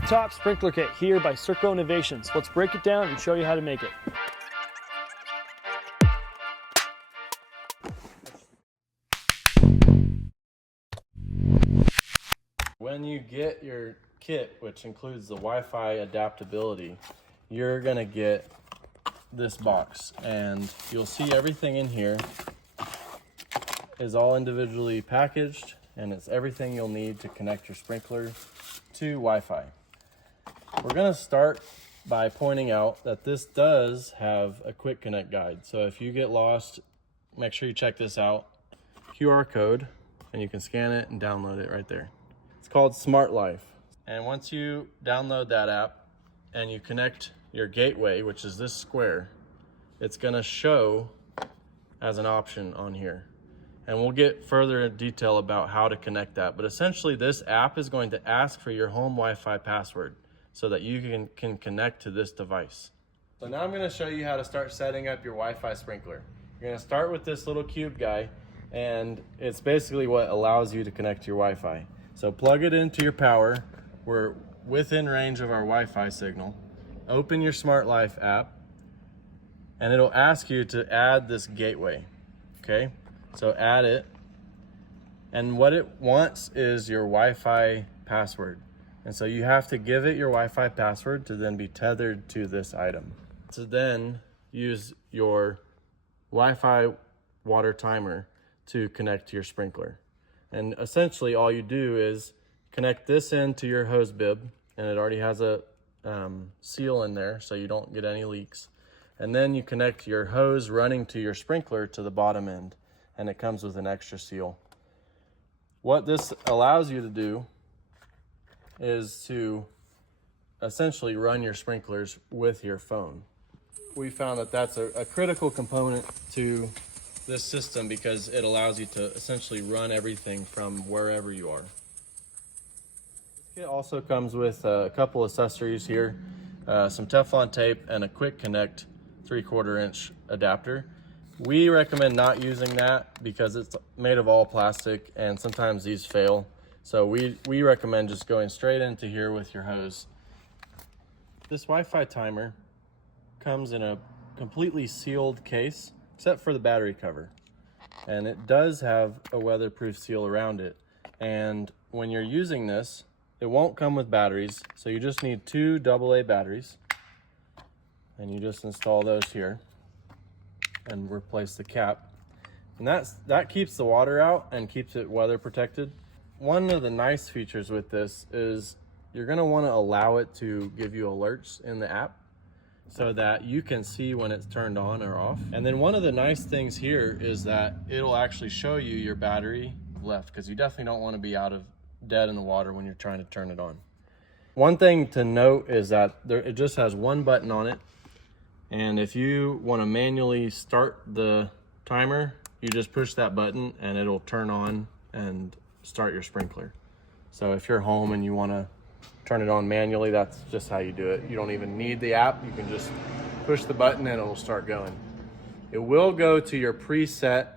Rooftop Sprinkler Kit here by Circo Innovations. Let's break it down and show you how to make it. When you get your kit, which includes the Wi-Fi adaptability, you're gonna get this box, and you'll see everything in here is all individually packaged, and it's everything you'll need to connect your sprinkler to Wi-Fi. We're gonna start by pointing out that this does have a quick connect guide. So if you get lost, make sure you check this out. QR code, and you can scan it and download it right there. It's called Smart Life. And once you download that app and you connect your gateway, which is this square, it's gonna show as an option on here. And we'll get further in detail about how to connect that. But essentially this app is going to ask for your home Wi-Fi password so that you can connect to this device. So now I'm gonna show you how to start setting up your Wi-Fi sprinkler. You're gonna start with this little cube guy, and it's basically what allows you to connect to your Wi-Fi. So plug it into your power. We're within range of our Wi-Fi signal. Open your Smart Life app, and it'll ask you to add this gateway, okay? So add it, and what it wants is your Wi-Fi password. And so you have to give it your Wi-Fi password to then be tethered to this item. To then use your Wi-Fi water timer to connect to your sprinkler. And essentially all you do is connect this into your hose bib, and it already has a seal in there so you don't get any leaks. And then you connect your hose running to your sprinkler to the bottom end, and it comes with an extra seal. What this allows you to do is to essentially run your sprinklers with your phone. We found that that's a critical component to this system because it allows you to essentially run everything from wherever you are. This kit also comes with a couple accessories here, some Teflon tape and a quick connect 3/4 inch adapter. We recommend not using that because it's made of all plastic and sometimes these fail. So we recommend just going straight into here with your hose. This Wi-Fi timer comes in a completely sealed case, except for the battery cover. And it does have a weatherproof seal around it. And when you're using this, it won't come with batteries. So you just need 2 AA batteries. And you just install those here and replace the cap. And that keeps the water out and keeps it weather protected. One of the nice features with this is you're gonna wanna allow it to give you alerts in the app so that you can see when it's turned on or off. And then one of the nice things here is that it'll actually show you your battery left, because you definitely don't wanna be dead in the water when you're trying to turn it on. One thing to note is that it just has one button on it. And if you wanna manually start the timer, you just push that button and it'll turn on and start your sprinkler. So if you're home and you wanna turn it on manually, that's just how you do it. You don't even need the app. You can just push the button and it'll start going. It will go to your preset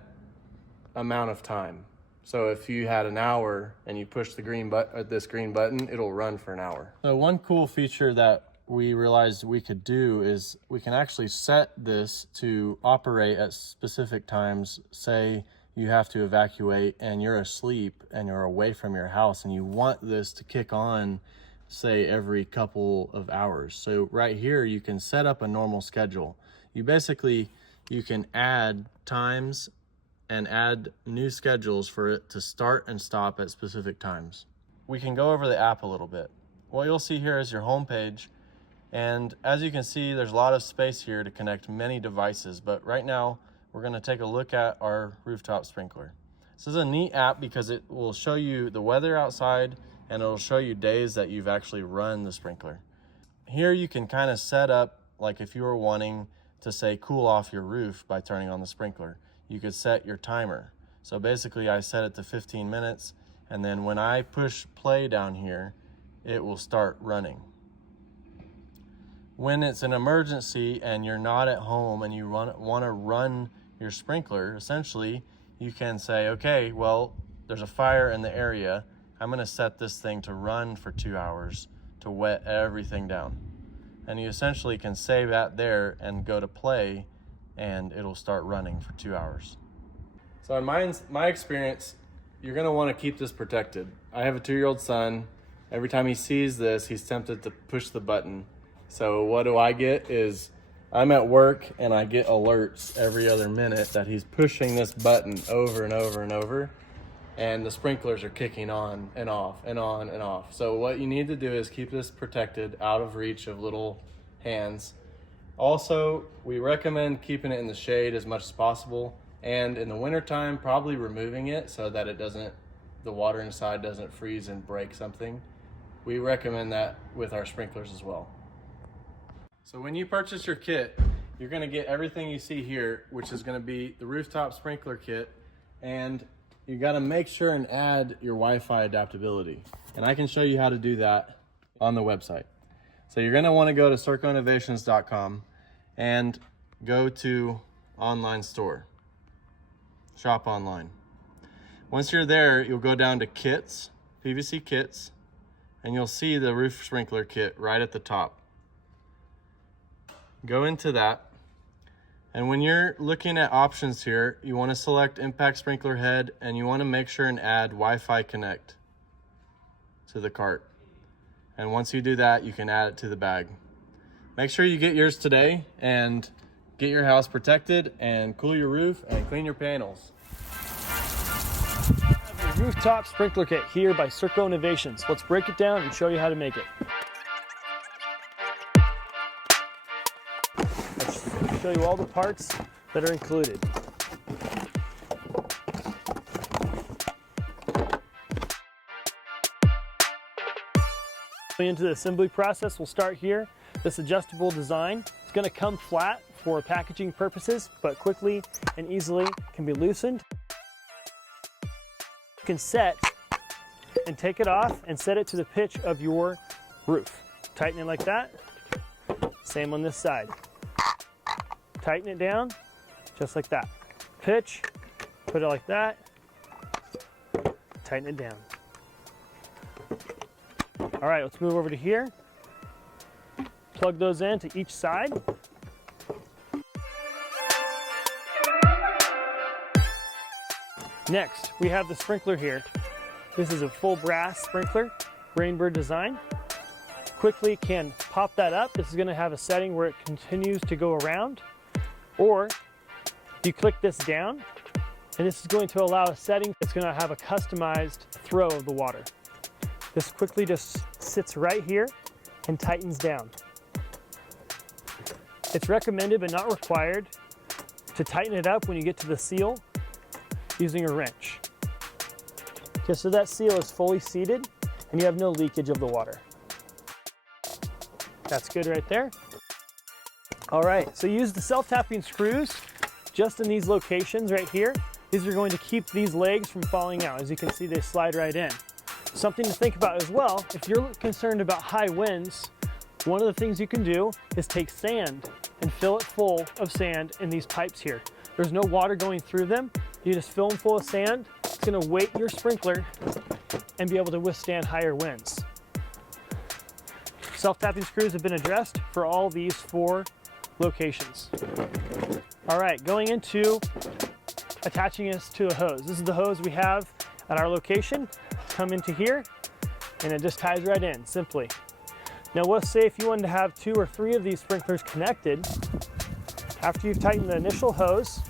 amount of time. So if you had an hour and you push this green button, it'll run for an hour. So one cool feature that we realized we could do is we can actually set this to operate at specific times. Say you have to evacuate and you're asleep and you're away from your house and you want this to kick on, say, every couple of hours. So right here, you can set up a normal schedule. You can add times and add new schedules for it to start and stop at specific times. We can go over the app a little bit. What you'll see here is your home page. And as you can see, there's a lot of space here to connect many devices. But right now, we're gonna take a look at our rooftop sprinkler. This is a neat app because it will show you the weather outside and it'll show you days that you've actually run the sprinkler. Here you can kind of set up, like if you were wanting to say cool off your roof by turning on the sprinkler, you could set your timer. So basically I set it to 15 minutes, and then when I push play down here, it will start running. When it's an emergency and you're not at home and you want to run your sprinkler, essentially you can say, okay, well, there's a fire in the area. I'm going to set this thing to run for 2 hours to wet everything down. And you essentially can save at there and go to play, and it'll start running for 2 hours. So in my experience, you're gonna wanna keep this protected. I have a 2-year-old son. Every time he sees this, he's tempted to push the button. So what do I get is, I'm at work and I get alerts every other minute that he's pushing this button over and over and over, and the sprinklers are kicking on and off and on and off. So what you need to do is keep this protected, out of reach of little hands. Also, we recommend keeping it in the shade as much as possible, and in the wintertime, probably removing it so that the water inside doesn't freeze and break something. We recommend that with our sprinklers as well. So when you purchase your kit, you're gonna get everything you see here, which is gonna be the Rooftop Sprinkler Kit, and you gotta make sure and add your Wi-Fi adaptability. And I can show you how to do that on the website. So you're gonna wanna go to circoinnovations.com and go to online store, shop online. Once you're there, you'll go down to kits, PVC kits, and you'll see the roof sprinkler kit right at the top. Go into that, and when you're looking at options here, you want to select impact sprinkler head, and you want to make sure and add Wi-Fi connect to the cart. And once you do that, you can add it to the bag. Make sure you get yours today and get your house protected and cool your roof and clean your panels. The Rooftop Sprinkler Kit here by Circo Innovations. Let's break it down and show you how to make it. Let's show you all the parts that are included. Into the assembly process, we'll start here. This adjustable design, it's going to come flat for packaging purposes, but quickly and easily can be loosened. You can set and take it off and set it to the pitch of your roof. Tighten it like that. Same on this side. Tighten it down just like that. Pitch, put it like that. Tighten it down. All right, let's move over to here. Plug those in to each side. Next, we have the sprinkler here. This is a full brass sprinkler, Rainbird design. Quickly can pop that up. This is going to have a setting where it continues to go around, or you click this down, and this is going to allow a setting that's going to have a customized throw of the water. This quickly just sits right here and tightens down. It's recommended but not required to tighten it up when you get to the seal using a wrench, just so that seal is fully seated and you have no leakage of the water. That's good right there. All right, so use the self-tapping screws just in these locations right here. These are going to keep these legs from falling out. As you can see, they slide right in. Something to think about as well, if you're concerned about high winds, one of the things you can do is take sand and fill it full of sand in these pipes here. There's no water going through them. You just fill them full of sand. It's going to weight your sprinkler and be able to withstand higher winds. Self-tapping screws have been addressed for all these 4 locations. All right, going into attaching this to a hose. This is the hose we have at our location. Come into here and it just ties right in, simply. Now let's say if you wanted to have 2 or 3 of these sprinklers connected, after you've tightened the initial hose,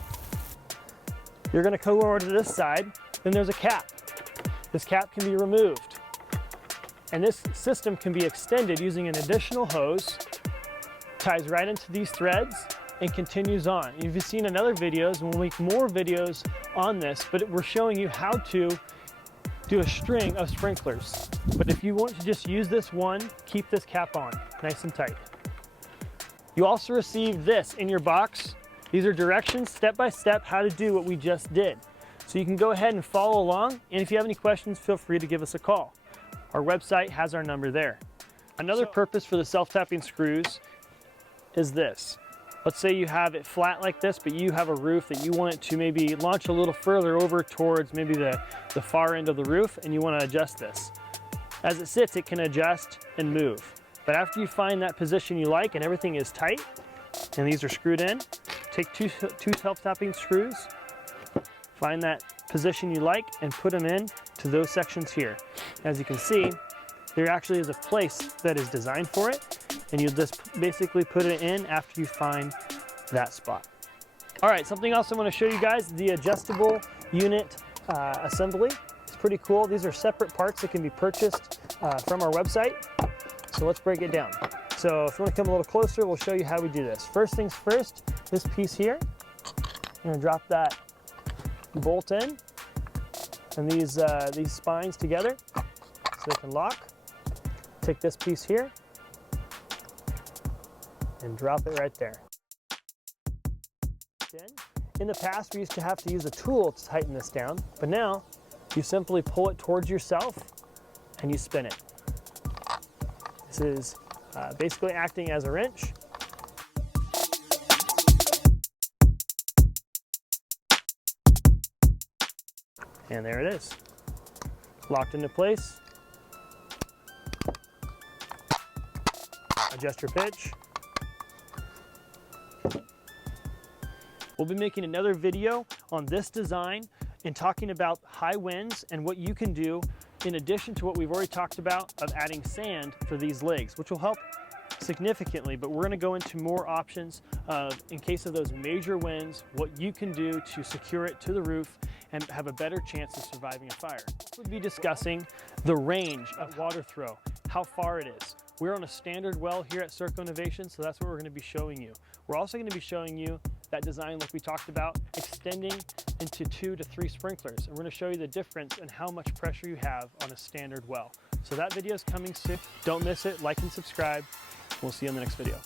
you're going to come over to this side, then there's a cap. This cap can be removed. And this system can be extended using an additional hose, ties right into these threads, and continues on. If you've seen in other videos, and we'll make more videos on this, but we're showing you how to do a string of sprinklers. But if you want to just use this one, keep this cap on, nice and tight. You also receive this in your box. These are directions, step by step, how to do what we just did. So you can go ahead and follow along, and if you have any questions, feel free to give us a call. Our website has our number there. Another purpose for the self-tapping screws is this. Let's say you have it flat like this, but you have a roof that you want it to maybe launch a little further over towards maybe the far end of the roof, and you want to adjust this. As it sits, it can adjust and move. But after you find that position you like and everything is tight, and these are screwed in, take two self-tapping screws, find that position you like, and put them in to those sections here. As you can see, there actually is a place that is designed for it, and you just basically put it in after you find that spot. All right, something else I want to show you guys, the adjustable unit assembly. It's pretty cool. These are separate parts that can be purchased from our website. So let's break it down. So if you want to come a little closer, we'll show you how we do this. First things first, this piece here, I'm going to drop that bolt in, and these spines together so they can lock. Take this piece here and drop it right there. In the past, we used to have to use a tool to tighten this down, but now you simply pull it towards yourself and you spin it. This is basically acting as a wrench. And there it is, locked into place. Adjust your pitch. We'll be making another video on this design and talking about high winds and what you can do in addition to what we've already talked about of adding sand for these legs, which will help significantly, but we're going to go into more options of, in case of those major winds, what you can do to secure it to the roof and have a better chance of surviving a fire. We'll be discussing the range of water throw, how far it is. We're on a standard well here at Circo Innovations, so that's what we're going to be showing you. We're also going to be showing you that design like we talked about, extending into 2 to 3 sprinklers. And we're going to show you the difference in how much pressure you have on a standard well. So that video is coming soon. Don't miss it. Like and subscribe. We'll see you in the next video.